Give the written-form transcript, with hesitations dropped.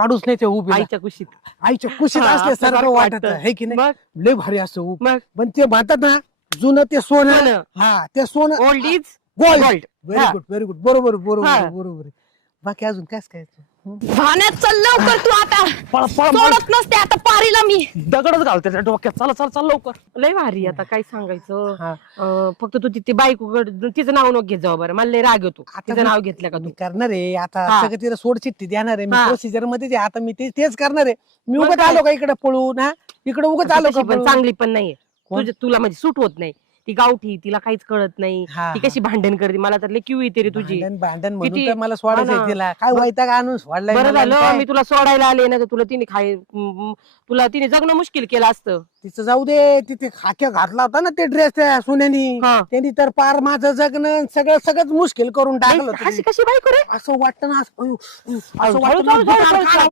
काढूच नाही ते उभी आईच्या कुशीत. आईच्या कुशीत हा, असल्यासारखं आपल्यासारखं वाटत वाटतं. आहे की नाही मग लय भारी असं ऊब मग पण ते म्हणतात ना जुनं ते सोनं सोनं. हा ते सोनं old is gold gold. Very हा. गुड व्हेरी गुड बरोबर बरोबर हा. बरोबर आहे. बाकी अजून काय काय भाण्यात चल लवकर तू आता. पळ पळ सोडत नसते आता पारीला मी. दगडच घालते त्या डोक्यात चला चला चल लवकर लय भारी आता काय सांगायचं. हा. फक्त तू तिथे बायको तिचं नाव नको घेत जाऊ बरं, मला लय राग येतो आता तिचं मी- नाव घेतलं का मी तू. करणार आहे आता हा. सगळं तिला सोड चिठ्ठी देणार आहे मी हा. प्रोसिजर मध्ये आहे. आता मी तेच करणार आहे मी मग उगाच काय? आलो का इकडे पळून हा इकडे उगाच आलो का तशी पण पळून? चांगली पण नाहीये. कोण? तुला म्हणजे सूट होत नाही. ती गावठी, तिला काहीच कळत नाही. हा, ती हा. कशी भांडण करते, मला तर लय क्यू येते रे तुझी. भांडण म्हणून किती- तर मला सोडायचं हा आहे ना. तिला काय वैताग आणून सोडलाय बरं मला आणि झालं काय? मी तुला सोडायला आले ना, तर तुला तिने तुला तिने जगणं मुश्किल केलं असतं. तिचं जाऊ दे तिथे खाक्या घातला होता ना ते ड्रेस त्या सुनेनी हा. त्यांनी तर पार माझं जगणं सगळंच मुश्किल करून टाकलं होतं. अशी कशी बायको रे. असं वाटतं ना असं हळू- वाटतं हळू- ना, हळू- हळू- बुटाला